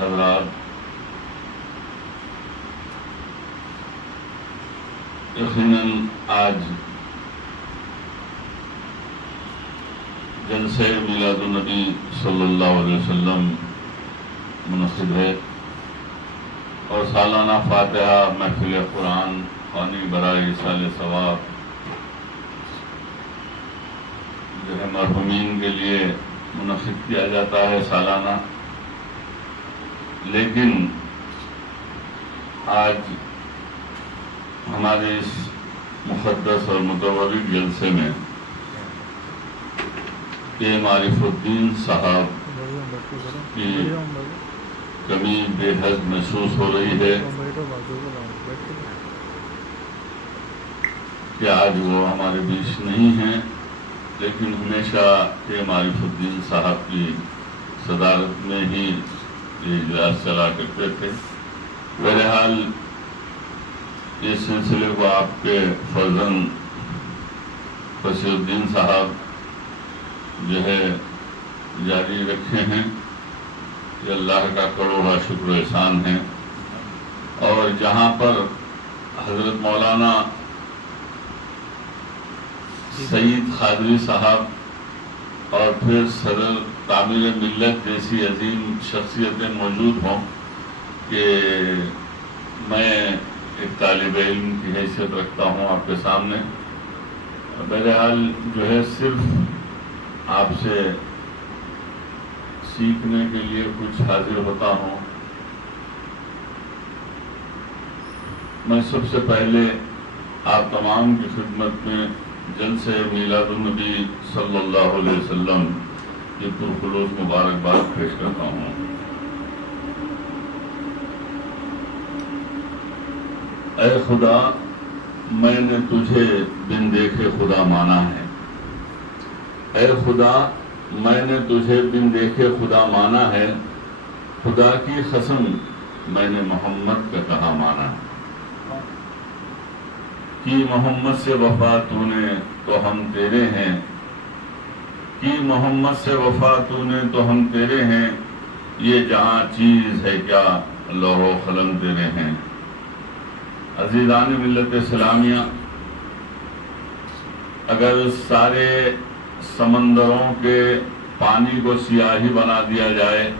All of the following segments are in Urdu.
حضرات، یقیناً آج جلسہ میلاد النبی صلی اللہ علیہ وسلم منعقد ہے اور سالانہ فاتحہ محفل قرآن خوانی برائے ایصال ثواب جو ہے مرحومین کے لیے منعقد کیا جاتا ہے سالانہ. لیکن آج ہمارے اس مقدس اور متبرک جلسے میں معرف الدین صاحب کی کمی بے حد محسوس ہو رہی ہے کہ آج وہ ہمارے بیچ نہیں ہیں، لیکن ہمیشہ معرف الدین صاحب کی صدارت میں ہی یہ اجلاس چلا کرتے تھے. بہرحال اس سلسلے کو آپ کے فرزند فصیح الدین صاحب جو ہے جاری رکھے ہیں. یہ اللہ کا کروڑا شکر و احسان ہے. اور جہاں پر حضرت مولانا سعید قادری صاحب اور پھر صدر تعمیر ملت جیسی عظیم شخصیتیں موجود ہوں کہ میں ایک طالب علم کی حیثیت رکھتا ہوں آپ کے سامنے. بہرحال جو ہے صرف آپ سے سیکھنے کے لیے کچھ حاضر ہوتا ہوں. میں سب سے پہلے آپ تمام کی خدمت میں جلسہ میلاد النبی صلی اللہ علیہ وسلم کی پرخلوص مبارکباد پیش کرتا ہوں. اے خدا، میں نے تجھے بن دیکھے خدا مانا ہے. اے خدا، میں نے تجھے بن دیکھے خدا مانا ہے. خدا کی قسم میں نے محمد کا کہا مانا ہے. کی محمد سے وفا تو نے تو ہم تیرے ہیں. کی محمد سے وفا تو نے تو ہم تیرے ہیں. یہ جہاں چیز ہے کیا لوح و قلم تیرے ہیں. عزیزان ملت اسلامیہ، اگر سارے سمندروں کے پانی کو سیاہی بنا دیا جائے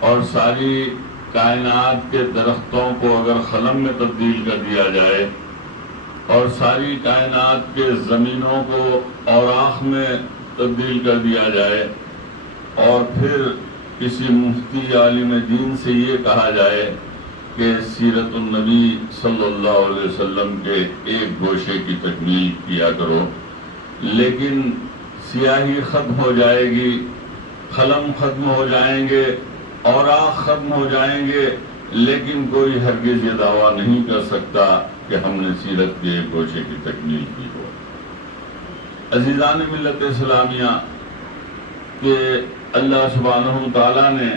اور ساری کائنات کے درختوں کو اگر قلم میں تبدیل کر دیا جائے اور ساری کائنات کے زمینوں کو اوراق میں تبدیل کر دیا جائے اور پھر کسی مفتی عالم دین سے یہ کہا جائے کہ سیرت النبی صلی اللہ علیہ وسلم کے ایک گوشے کی تکمیل کیا کرو، لیکن سیاہی ختم ہو جائے گی، قلم ختم ہو جائیں گے، اوراق ختم ہو جائیں گے، لیکن کوئی ہرگز یہ دعویٰ نہیں کر سکتا کہ ہم نے سیرت کے ایک گوشے کی تکمیل کی ہو. عزیزان ملت اسلامیہ، کہ اللہ سبحانہ تعالیٰ نے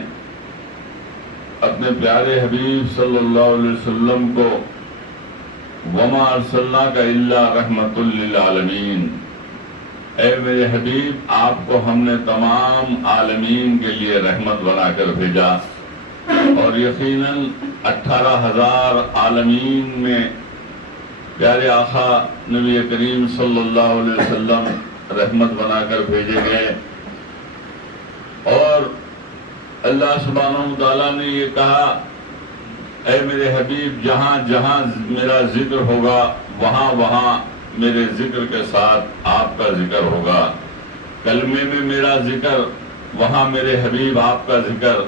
اپنے پیارے حبیب صلی اللہ علیہ وسلم کو وَمَا أَرْسَلْنَاكَ إِلَّا رَحْمَةً لِلْعَالَمِينَ، اے میرے حبیب، آپ کو ہم نے تمام عالمین کے لیے رحمت بنا کر بھیجا. اور یقیناً 18,000 عالمین میں پیارے آقا نبی کریم صلی اللہ علیہ وسلم رحمت بنا کر بھیجے گئے. اور اللہ سبحانہ وتعالیٰ نے یہ کہا، اے میرے حبیب، جہاں جہاں میرا ذکر ہوگا وہاں وہاں میرے ذکر کے ساتھ آپ کا ذکر ہوگا. کلمے میں میرا ذکر، وہاں میرے حبیب آپ کا ذکر.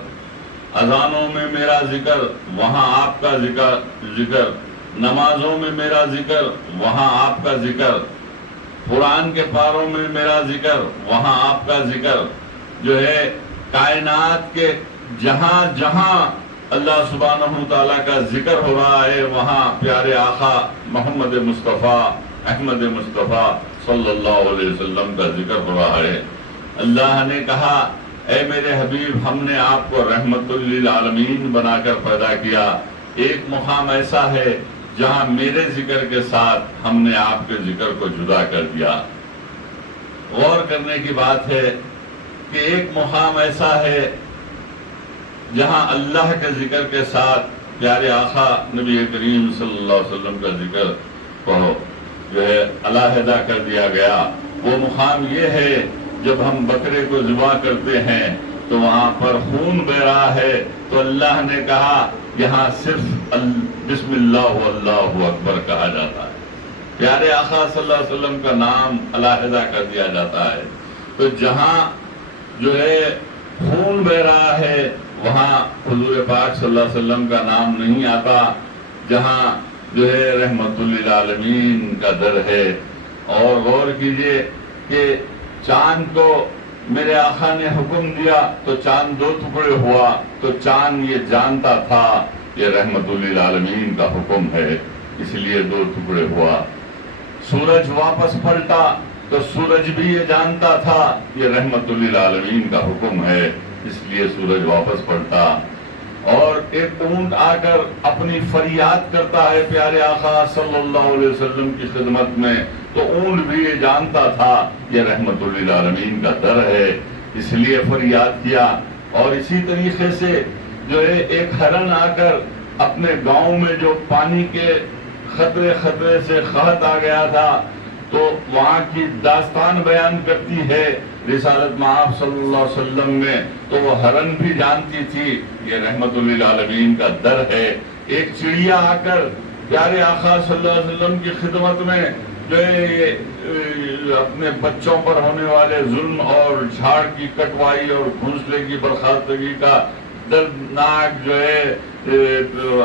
اذانوں میں میرا ذکر، وہاں آپ کا ذکر. نمازوں میں میرا ذکر، وہاں آپ کا ذکر. قرآن کے پاروں میں میرا ذکر، وہاں آپ کا ذکر. جو ہے کائنات کے جہاں جہاں اللہ سبحانہ تعالیٰ کا ذکر ہو رہا ہے وہاں پیارے آقا محمد مصطفیٰ احمد مصطفیٰ صلی اللہ علیہ وسلم کا ذکر ہو رہا ہے. اللہ نے کہا، اے میرے حبیب، ہم نے آپ کو رحمت للعالمین بنا کر پیدا کیا. ایک مقام ایسا ہے جہاں میرے ذکر کے ساتھ ہم نے آپ کے ذکر کو جدا کر دیا. غور کرنے کی بات ہے کہ ایک مقام ایسا ہے جہاں اللہ کے ذکر کے ساتھ پیارے آقا نبی کریم صلی اللہ علیہ وسلم کا ذکر کو جو ہے علیحدہ کر دیا گیا، وہ مقام یہ ہے جب ہم بکرے کو ذبح کرتے ہیں تو وہاں پر خون بہ رہا ہے تو اللہ نے کہا یہاں صرف بسم اللہ واللہ اکبر کہا جاتا ہے، پیارے آقا صلی اللہ علیہ وسلم کا نام علیحدہ کر دیا جاتا ہے۔ تو جہاں جو ہے خون بہ رہا ہے وہاں حضور پاک صلی اللہ علیہ وسلم کا نام نہیں آتا، جہاں جو ہے رحمت للعالمین کا در ہے۔ اور غور کیجئے کہ چاند کو میرے آقا نے حکم دیا تو چاند 2 ٹکڑے ہوا، تو چاند یہ جانتا تھا یہ رحمت للعالمین کا حکم ہے، اس لیے 2 ٹکڑے ہوا۔ سورج واپس پلٹا تو سورج بھی یہ جانتا تھا یہ رحمت للعالمین کا حکم ہے، اس لیے سورج واپس پلٹا۔ اور ایک اونٹ آ کر اپنی فریاد کرتا ہے پیارے آقا صلی اللہ علیہ وسلم کی خدمت میں، تو اونٹ بھی یہ جانتا تھا یہ رحمت للعالمین کا در ہے، اس لیے فریاد کیا۔ اور اسی طریقے سے جو ہے ایک ہرن آ کر اپنے گاؤں میں جو پانی کے خطرے سے قحط آ گیا تھا تو وہاں کی داستان بیان کرتی ہے رسالت مآب صلی اللہ علیہ وسلم میں، تو وہ ہرن بھی جانتی تھی یہ رحمت للعالمین کا در ہے۔ ایک چڑیا آ کر پیارے آقا صلی اللہ علیہ وسلم کی خدمت میں جو ہے اپنے بچوں پر ہونے والے ظلم اور جھاڑ کی کٹوائی اور گھونسلے کی برخاستگی کا دردناک جو ہے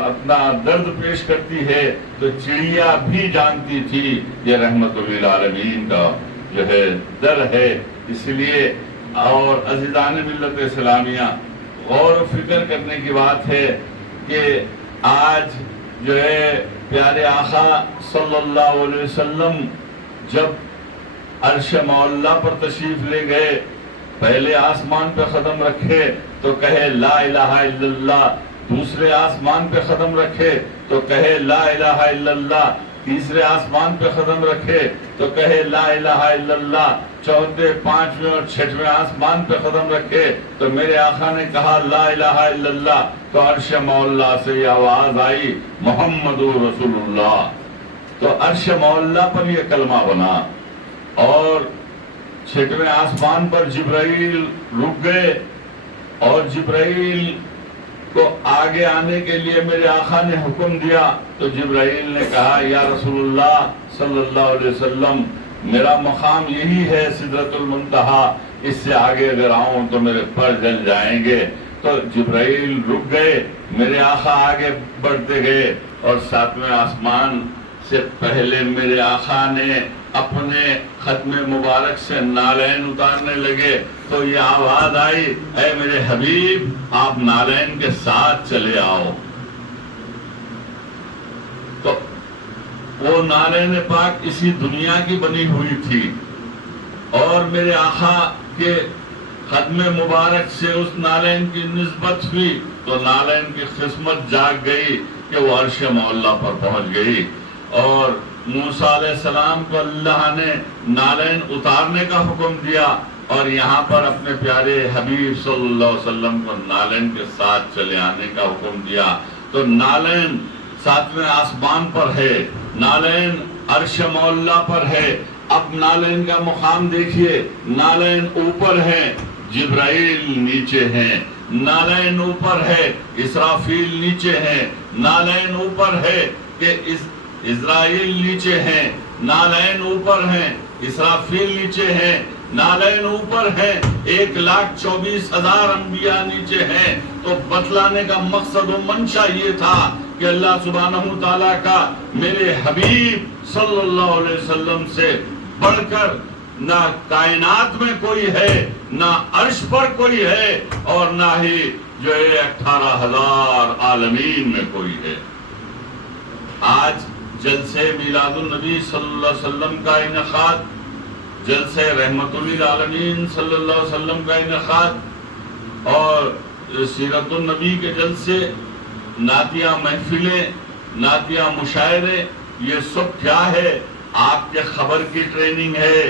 اپنا درد پیش کرتی ہے، تو چڑیا بھی جانتی تھی یہ رحمت للعالمین کا جو ہے در ہے۔ اس لیے اور عزیزان ملت اسلامیہ، غور و فکر کرنے کی بات ہے کہ آج جو ہے پیارے آقا صلی اللہ علیہ وسلم جب عرش معلیٰ پر تشریف لے گئے، پہلے آسمان پہ قدم رکھے تو کہے لا الہ الا اللہ، دوسرے آسمان پہ قدم رکھے تو کہے لا الہ الا اللہ، تیسرے آسمان پہ قدم رکھے تو کہے لا الہ الا اللہ، چوتھے، پانچویں اور چھٹویں آسمان پہ قدم رکھے تو میرے آقا نے کہا لا الہ الا اللہ، تو عرش معلیٰ سے یہ آواز آئی محمد رسول اللہ، تو عرش معلیٰ پر یہ کلمہ بنا۔ اور چھٹویں آسمان پر جبرائیل رک گئے اور جبرائیل کو آگے آنے کے لیے میرے آقا نے حکم دیا، تو جبرائیل نے کہا یا رسول اللہ صلی اللہ علیہ وسلم میرا مقام یہی ہے سدرۃ المنتہا، اس سے آگے اگر آؤں تو میرے پر جل جائیں گے۔ تو جبرائیل رک گئے، میرے آقا آگے بڑھتے گئے اور 7ویں آسمان سے پہلے میرے آقا نے اپنے ختم مبارک سے نالین اتارنے لگے تو یہ آواز آئی اے میرے حبیب آپ نالین کے ساتھ چلے آؤ۔ تو وہ نالین پاک اسی دنیا کی بنی ہوئی تھی اور میرے آقا کے ختم مبارک سے اس نالین کی نسبت ہوئی تو نالین کی قسمت جاگ گئی کہ وہ عرش معلیٰ پر پہنچ گئی۔ اور موسیٰ علیہ السلام کو اللہ نے نالین اتارنے کا حکم دیا اور یہاں پر اپنے پیارے حبیب صلی اللہ علیہ وسلم کو نالین کے ساتھ چلے آنے کا حکم دیا۔ تو نالین 7ویں آسمان پر ہے، نالین عرش معلیٰ پر ہے۔ اب نالین کا مقام دیکھیے، نالین اوپر ہے، جبرائیل نیچے ہیں، نالین اوپر ہے، اسرافیل نیچے ہیں، نالین اوپر ہے کہ اسرائیل نیچے ہیں، نالین اوپر ہیں، اسرافیل نیچے ہیں، نالین اوپر ہیں، 1,24,000 انبیاء نیچے ہیں۔ تو بتلانے کا مقصد و منشا یہ تھا کہ اللہ سبحانہ تعالیٰ کا میرے حبیب صلی اللہ علیہ وسلم سے بڑھ کر نہ کائنات میں کوئی ہے، نہ عرش پر کوئی ہے اور نہ ہی جو ہے 18,000 عالمین میں کوئی ہے۔ آج جلسے میلاد النبی صلی اللہ علیہ وسلم کا انعقاد، جلسے رحمت للعالمین صلی اللہ علیہ وسلم کا انعقاد اور سیرت النبی کے جلسے، نعتیہ محفلیں، نعتیہ مشاعرے، یہ سب کیا ہے؟ آپ کے خبر کی ٹریننگ ہے،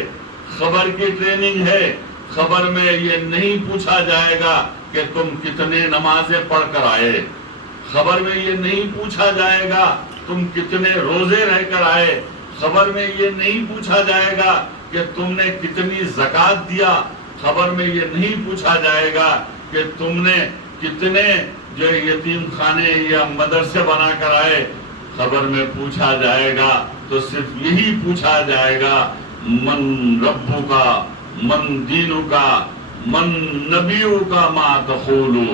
خبر کی ٹریننگ ہے۔ خبر میں یہ نہیں پوچھا جائے گا کہ تم کتنے نمازیں پڑھ کر آئے، خبر میں یہ نہیں پوچھا جائے گا تم کتنے روزے رہ کر آئے، خبر میں یہ نہیں پوچھا جائے گا کہ تم نے کتنی زکوٰۃ دیا، خبر میں یہ نہیں پوچھا جائے گا کہ تم نے کتنے جو یتیم خانے یا مدرسے بنا کر آئے، خبر میں پوچھا جائے گا تو صرف یہی پوچھا جائے گا من ربو کا، من دینو کا، من نبیو کا ما تقولو۔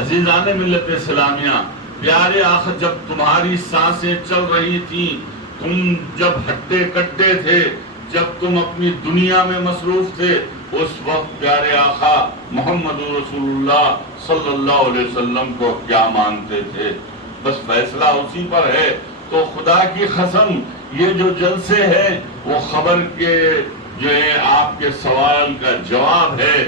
عزیزان ملت اسلامیہ، پیارے آقا جب تمہاری سانسیں چل رہی تھیں، تم جب ہٹے کٹے تھے، جب تم اپنی دنیا میں مصروف تھے، اس وقت پیارے آقا محمد رسول اللہ صلی اللہ علیہ وسلم کو کیا مانتے تھے؟ بس فیصلہ اسی پر ہے۔ تو خدا کی قسم یہ جو جلسے ہیں وہ خبر کے جو ہے آپ کے سوال کا جواب ہے،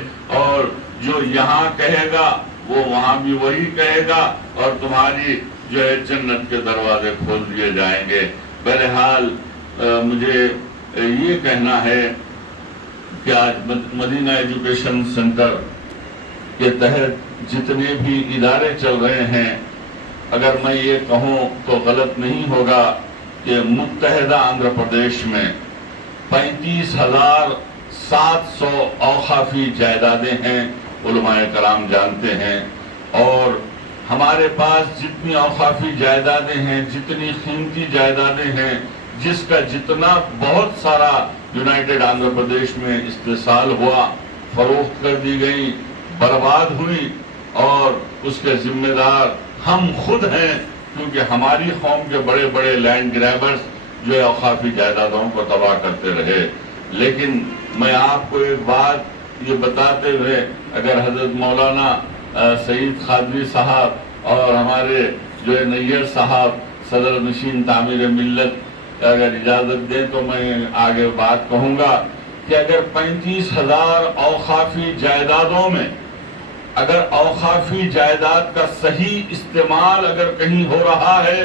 اور جو یہاں کہے گا وہ وہاں بھی وہی کہے گا، اور تمہاری جو ہے جنت کے دروازے کھول دیے جائیں گے۔ بہرحال مجھے یہ کہنا ہے کہ آج مدینہ ایجوکیشن سینٹر کے تحت جتنے بھی ادارے چل رہے ہیں، اگر میں یہ کہوں تو غلط نہیں ہوگا کہ متحدہ آندھرا پردیش میں 35,700 اوقافی جائیدادیں ہیں، علماء کرام جانتے ہیں، اور ہمارے پاس جتنی اوقافی جائیدادیں ہیں، جتنی قیمتی جائیدادیں ہیں، جس کا جتنا بہت سارا یونائٹڈ آندھرا پردیش میں استحصال ہوا، فروخت کر دی گئی، برباد ہوئی، اور اس کے ذمہ دار ہم خود ہیں، کیونکہ ہماری قوم کے بڑے بڑے لینڈ گریبرز جو ہے اوقافی جائیدادوں کو تباہ کرتے رہے۔ لیکن میں آپ کو ایک بات یہ بتاتے ہوئے، اگر حضرت مولانا سعید قادری صاحب اور ہمارے جو ہے نیّر صاحب صدر نشین تعمیر ملت اگر اجازت دیں تو میں آگے بات کہوں گا کہ اگر 35,000 اوقافی جائیدادوں میں اگر اوقافی جائیداد کا صحیح استعمال اگر کہیں ہو رہا ہے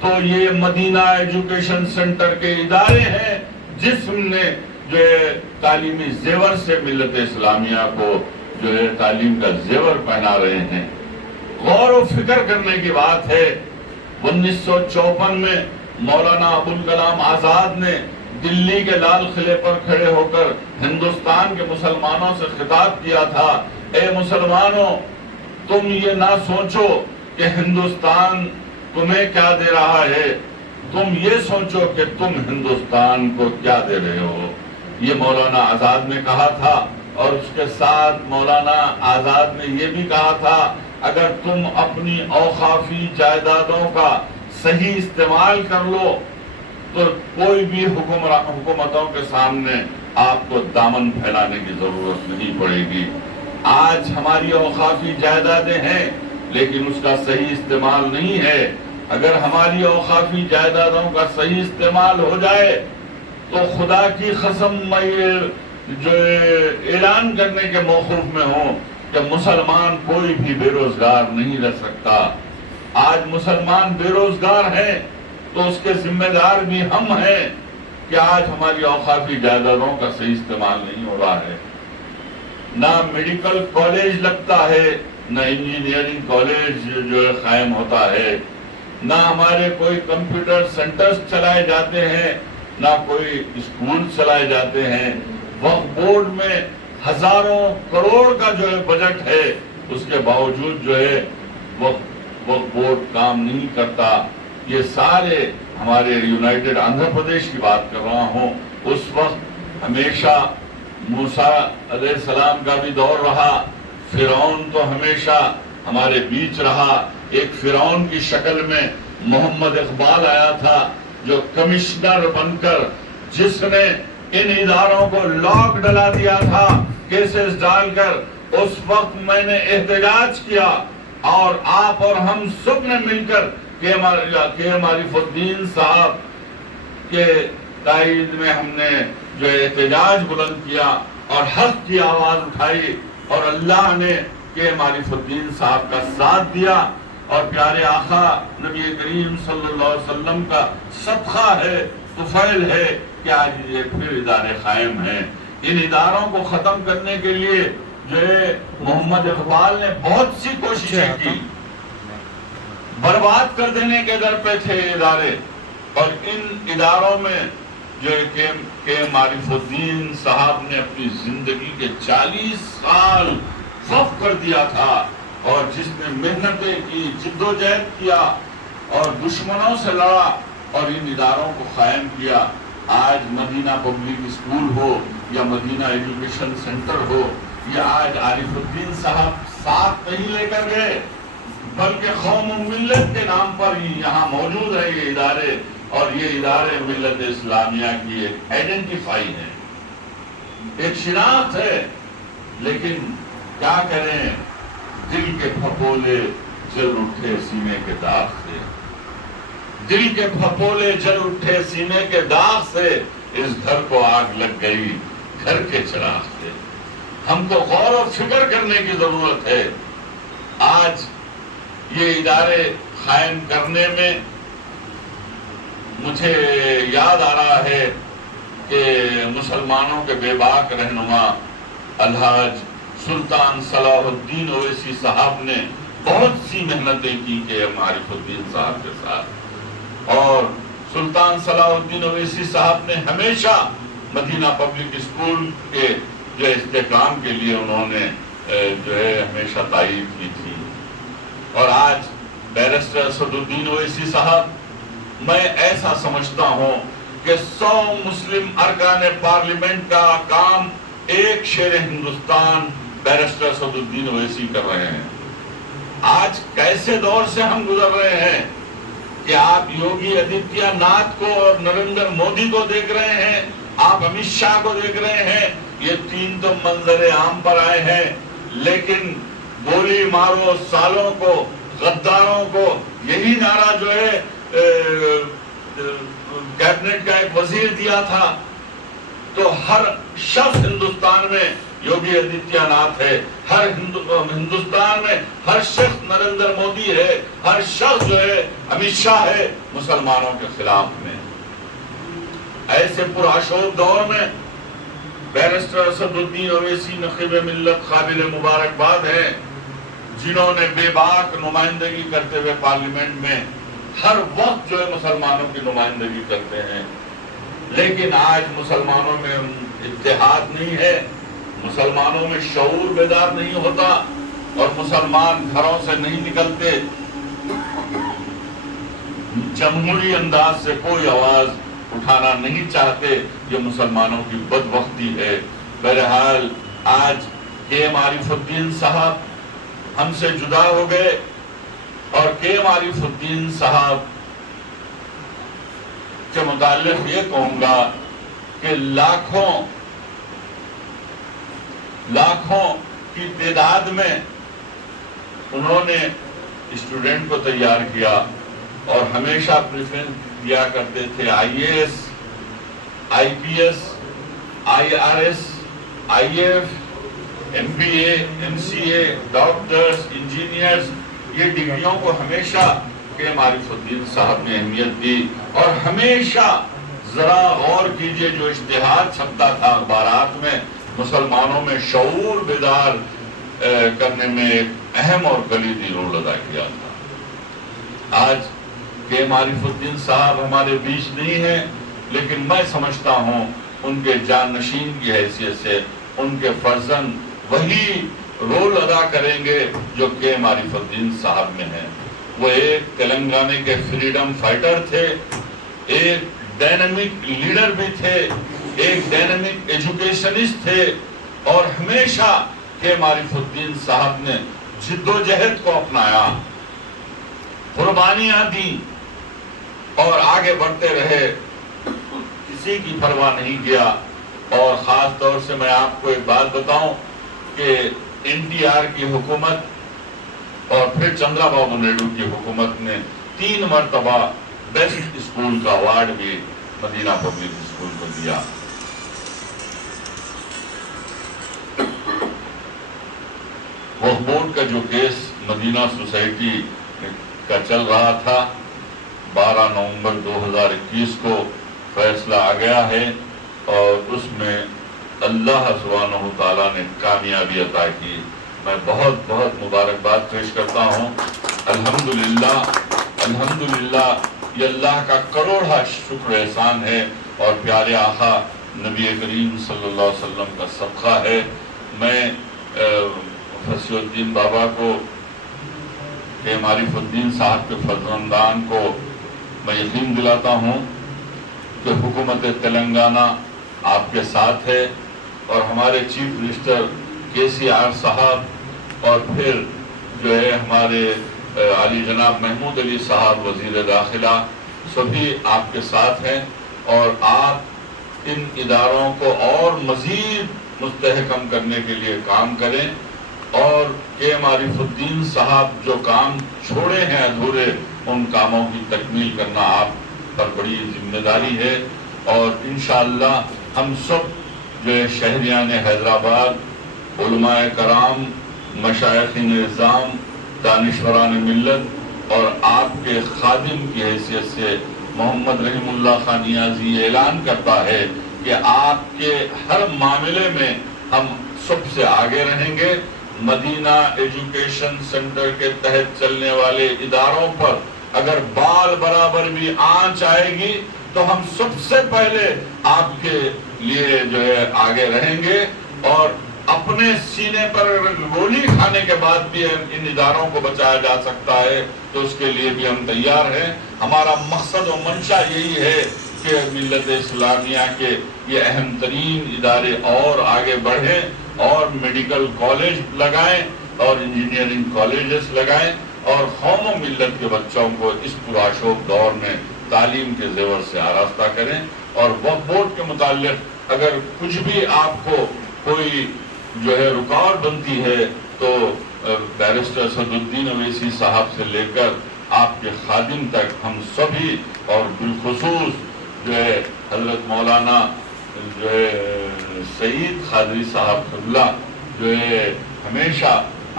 تو یہ مدینہ ایجوکیشن سینٹر کے ادارے ہیں جس نے جو ہے تعلیمی زیور سے ملت اسلامیہ کو جو ہے تعلیم کا زیور پہنا رہے ہیں۔ غور و فکر کرنے کی بات ہے، 1954 میں مولانا ابوالکلام آزاد نے دلی کے لال قلعے پر کھڑے ہو کر ہندوستان کے مسلمانوں سے خطاب کیا تھا، اے مسلمانوں، تم یہ نہ سوچو کہ ہندوستان تمہیں کیا دے رہا ہے، تم یہ سوچو کہ تم ہندوستان کو کیا دے رہے ہو۔ یہ مولانا آزاد نے کہا تھا، اور اس کے ساتھ مولانا آزاد نے یہ بھی کہا تھا اگر تم اپنی اوقافی جائیدادوں کا صحیح استعمال کر لو تو کوئی بھی حکومتوں کے سامنے آپ کو دامن پھیلانے کی ضرورت نہیں پڑے گی۔ آج ہماری اوقافی جائیدادیں ہیں لیکن اس کا صحیح استعمال نہیں ہے۔ اگر ہماری اوقافی جائیدادوں کا صحیح استعمال ہو جائے تو خدا کی قسم میں یہ جو اعلان کرنے کے موقف میں ہوں کہ مسلمان کوئی بھی بے روزگار نہیں رہ سکتا۔ آج مسلمان بے روزگار ہیں تو اس کے ذمہ دار بھی ہم ہیں کہ آج ہماری اوقافی جائیدادوں کا صحیح استعمال نہیں ہو رہا ہے۔ نہ میڈیکل کالج لگتا ہے، نہ انجینئرنگ کالج جو قائم ہوتا ہے، نہ ہمارے کوئی کمپیوٹر سینٹرز چلائے جاتے ہیں، نہ کوئی اسکول چلائے جاتے ہیں۔ وقف بورڈ میں ہزاروں کروڑ کا جو ہے بجٹ ہے، اس کے باوجود جو ہے وقف بورڈ کام نہیں کرتا۔ یہ سارے ہمارے یونائٹڈ آندھرا پردیش کی بات کر رہا ہوں، اس وقت ہمیشہ موسیٰ علیہ السلام کا بھی دور رہا، فرعون تو ہمیشہ ہمارے بیچ رہا۔ ایک فرعون کی شکل میں محمد اقبال آیا تھا جو کمشنر بن کر جس نے ان اداروں کو لاک ڈلا دیا تھا کیسز ڈال کر۔ اس وقت میں نے احتجاج کیا اور آپ اور ہم سب نے مل کر کے معرف الدین صاحب کے تائید میں ہم نے جو احتجاج بلند کیا اور حق کی آواز اٹھائی، اور اللہ نے کہ معرف الدین صاحب کا ساتھ دیا، اور پیارے آقا نبی کریم صلی اللہ علیہ وسلم کا صدقہ ہے، طفیل ہے کہ آج یہ پھر ادارے قائم ہیں۔ ان اداروں کو ختم کرنے کے لیے جو ہے محمد اقبال نے بہت سی کوششیں کی، برباد کر دینے کے در پہ تھے ادارے، اور ان اداروں میں جو ہے کہ معرف الدین صاحب نے اپنی زندگی کے 40 سال وقف کر دیا تھا، اور جس نے محنتیں کی، جد و جہد کیا اور دشمنوں سے لڑا اور ان اداروں کو قائم کیا۔ آج مدینہ پبلک اسکول ہو یا مدینہ ایجوکیشن سینٹر ہو، یہ آج عارف الدین صاحب ساتھ نہیں لے کر گئے، بلکہ قوم و ملت کے نام پر ہی یہاں موجود ہے یہ ادارے، اور یہ ادارے ملت اسلامیہ کی ایک آئیڈینٹیفائی ہے، ایک شناخت ہے۔ لیکن کیا کریں، دل کے پھپولے جل اٹھے سینے کے داغ سے، دل کے پھپولے جل اٹھے سینے کے داغ سے، اس گھر کو آگ لگ گئی گھر کے چراغ سے۔ ہم کو غور و فکر کرنے کی ضرورت ہے۔ آج یہ ادارے قائم کرنے میں مجھے یاد آ رہا ہے کہ مسلمانوں کے بے باک رہنما الحاج سلطان صلاح الدین اویسی صاحب نے بہت سی محنتیں کی کہ معرف الدین صاحب کے ساتھ، اور سلطان صلاح الدین اویسی صاحب نے ہمیشہ مدینہ پبلک اسکول کے جو استحکام کے لیے انہوں نے جو ہے ہمیشہ تائید کی تھی۔ اور آج بیرسٹر اسد الدین اویسی صاحب، میں ایسا سمجھتا ہوں کہ 100 مسلم ارکان پارلیمنٹ کا کام ایک شیر ہندوستان بیرسٹر اسد الدین اویسی کر رہے ہیں۔ آج کیسے دور سے ہم گزر رہے ہیں کہ آپ یوگی آدتیہ ناتھ کو اور نریندر مودی کو دیکھ رہے ہیں، آپ امت شاہ کو دیکھ رہے ہیں، یہ تین تو منظر عام پر آئے ہیں، لیکن گولی مارو سالوں کو، غداروں کو، یہی نعرہ جو ہے کیبنٹ کا ایک وزیر دیا تھا۔ تو ہر شخص ہندوستان میں یوگی آدتیہ ناتھ ہے، ہر ہندوستان میں ہر شخص نریندر مودی ہے، ہر شخص جو ہے امت شاہ ہے مسلمانوں کے خلاف میں۔ ایسے پرآشوب دور میں بیرسٹر اسد الدین اویسی نقیب ملت قابل مبارکباد ہیں، جنہوں نے بے باک نمائندگی کرتے ہوئے پارلیمنٹ میں ہر وقت جو ہے مسلمانوں کی نمائندگی کرتے ہیں۔ لیکن آج مسلمانوں میں اتحاد نہیں ہے، مسلمانوں میں شعور بیدار نہیں ہوتا، اور مسلمان گھروں سے نہیں نکلتے، جمہوری انداز سے کوئی آواز اٹھانا نہیں چاہتے۔ یہ مسلمانوں کی بدبختی ہے۔ بہرحال آج کے معرف الدین صاحب ہم سے جدا ہو گئے، اور کے معرف الدین صاحب کے متعلق یہ کہوں گا کہ لاکھوں کی تعداد میں انہوں نے اسٹوڈنٹ کو تیار کیا، اور ہمیشہ پریفرنس دیا کرتے تھے IAS، IPS، IRS، IF، MBA، MCA، doctors, engineers, یہ ڈگریوں کو ہمیشہ کہ معرف الدین صاحب نے اہمیت دی۔ اور ہمیشہ ذرا غور کیجئے، جو اشتہار چھپتا تھا اخبارات میں، مسلمانوں میں شعور بیدار کرنے میں ایک اہم اور کلیدی رول ادا کیا تھا۔ آج کہ معرف الدین صاحب ہمارے بیچ نہیں ہیں، لیکن میں سمجھتا ہوں ان کے جانشین کی حیثیت سے ان کے فرزند وہی رول ادا کریں گے جو کہ معرف الدین صاحب میں ہے۔ وہ ایک تلنگانہ کے فریڈم فائٹر تھے، ایک ڈائنامک لیڈر بھی تھے، ایک ڈائنامک ایجوکیشنسٹ تھے، اور ہمیشہ کہ معرف الدین صاحب نے جد و جہد کو اپنایا، قربانیاں دی، اور آگے بڑھتے رہے، کسی کی پرواہ نہیں کیا۔ اور خاص طور سے میں آپ کو ایک بات بتاؤں کہ NTR کی حکومت اور پھر چندرا بابو نائیڈو کی حکومت نے 3 مرتبہ بیسٹ اسکول کا ایوارڈ بھی مدینہ پبلک اسکول کو دیا۔ وقف بورڈ کا جو کیس مدینہ سوسائٹی کا چل رہا تھا، 12 نومبر 2021 کو فیصلہ آ گیا ہے، اور اس میں اللہ سبحانہ تعالیٰ نے کامیابی عطا کی۔ میں بہت بہت مبارکباد پیش کرتا ہوں۔ الحمدللہ الحمدللہ، یہ اللہ کا کروڑا شکر احسان ہے اور پیارے آقا نبی کریم صلی اللہ علیہ وسلم کا صدقہ ہے۔ میں فصیح الدین بابا کو کہ معرف الدین صاحب کے فرزندان کو میں یقین دلاتا ہوں کہ حکومت تلنگانہ آپ کے ساتھ ہے، اور ہمارے چیف منسٹر KCR صاحب، اور پھر جو ہے ہمارے علی جناب محمود علی صاحب وزیر داخلہ، سبھی آپ کے ساتھ ہیں، اور آپ ان اداروں کو اور مزید مستحکم کرنے کے لیے کام کریں، اور معرف الدین صاحب جو کام چھوڑے ہیں ادھورے، ان کاموں کی تکمیل کرنا آپ پر بڑی ذمہ داری ہے۔ اور انشاءاللہ ہم سب جو شہریان حیدرآباد، علماء کرام، مشائخین نظام، دانشوران ملت اور آپ کے خادم کی حیثیت سے محمد رحیم اللہ خان نیازی اعلان کرتا ہے کہ آپ کے ہر معاملے میں ہم سب سے آگے رہیں گے۔ مدینہ ایجوکیشن سینٹر کے تحت چلنے والے اداروں پر اگر بال برابر بھی آنچ آئے گی تو ہم سب سے پہلے آپ کے لیے جو ہے آگے رہیں گے، اور اپنے سینے پر گولی کھانے کے بعد بھی ان اداروں کو بچایا جا سکتا ہے تو اس کے لیے بھی ہم تیار ہیں۔ ہمارا مقصد و منشا یہی ہے کہ ملت اسلامیہ کے یہ اہم ترین ادارے اور آگے بڑھیں، اور میڈیکل کالج لگائیں اور انجینئرنگ کالجز لگائیں، اور قوم و ملت کے بچوں کو اس پرآشوب دور میں تعلیم کے زیور سے آراستہ کریں۔ اور وقف بورڈ کے متعلق اگر کچھ بھی آپ کو کوئی جو ہے رکاوٹ بنتی ہے تو بیرسٹر اسد الدین اویسی صاحب سے لے کر آپ کے خادم تک ہم سبھی، اور بالخصوص جو ہے حضرت مولانا جو ہے سعید قادری صاحب قبلہ جو ہے ہمیشہ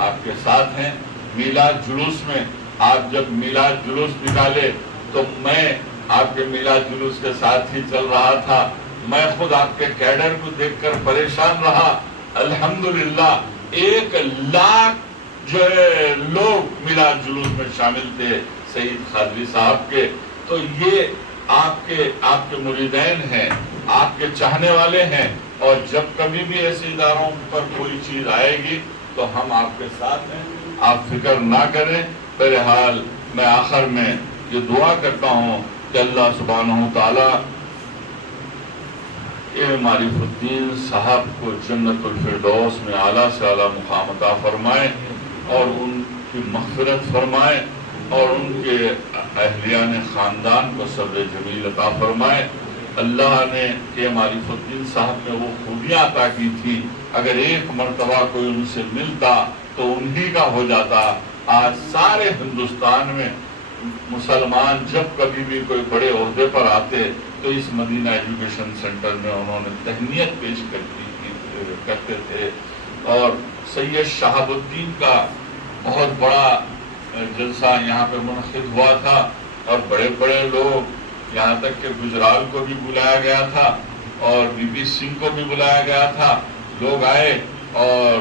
آپ کے ساتھ ہیں۔ میلاد جلوس میں آپ جب میلاد جلوس نکالے تو میں آپ کے میلاد جلوس کے ساتھ ہی چل رہا تھا، میں خود آپ کے کیڈر کو دیکھ کر پریشان رہا۔ الحمدللہ 1,00,000 جو ہے لوگ میلاد جلوس میں شامل تھے سعید قادری صاحب کے۔ تو یہ آپ کے مریدین ہیں، آپ کے چاہنے والے ہیں، اور جب کبھی بھی ایسے اداروں پر کوئی چیز آئے گی تو ہم آپ کے ساتھ ہیں، آپ فکر نہ کریں۔ بہرحال میں آخر میں یہ دعا کرتا ہوں کہ اللہ سبحانہ تعالیٰ معرف الدین صاحب کو جنت الفردوس میں اعلیٰ سے اعلیٰ مقام عطا فرمائے، اور ان کی مغفرت فرمائے، اور ان کے اہلیان خاندان کو صبر جمیل عطا فرمائے۔ اللہ نے معرف الدین صاحب میں وہ خوبیاں عطا کی تھی، اگر ایک مرتبہ کوئی ان سے ملتا تو انہی کا ہو جاتا۔ آج سارے ہندوستان میں مسلمان جب کبھی بھی کوئی بڑے عہدے پر آتے تو اس مدینہ ایجوکیشن سینٹر میں انہوں نے تہنیت پیش کرتے تھے، اور سید شہاب الدین کا بہت بڑا جلسہ یہاں پہ منعقد ہوا تھا، اور بڑے بڑے لوگ، یہاں تک کہ گجرال کو بھی بلایا گیا تھا اور بی سنگھ کو بھی بلایا گیا تھا۔ لوگ آئے اور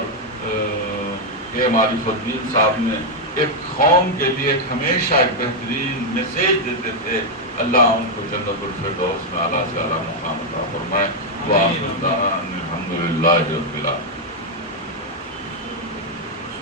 معرف الدین صاحب نے ایک قوم کے لیے ہمیشہ ایک بہترین میسیج دیتے تھے۔ اللہ ان کو جنت الفردوس میں اعلیٰ سے اعلیٰ مقام عطا فرمائے۔ وآخر دعوانا الحمدللہ رب العالمین۔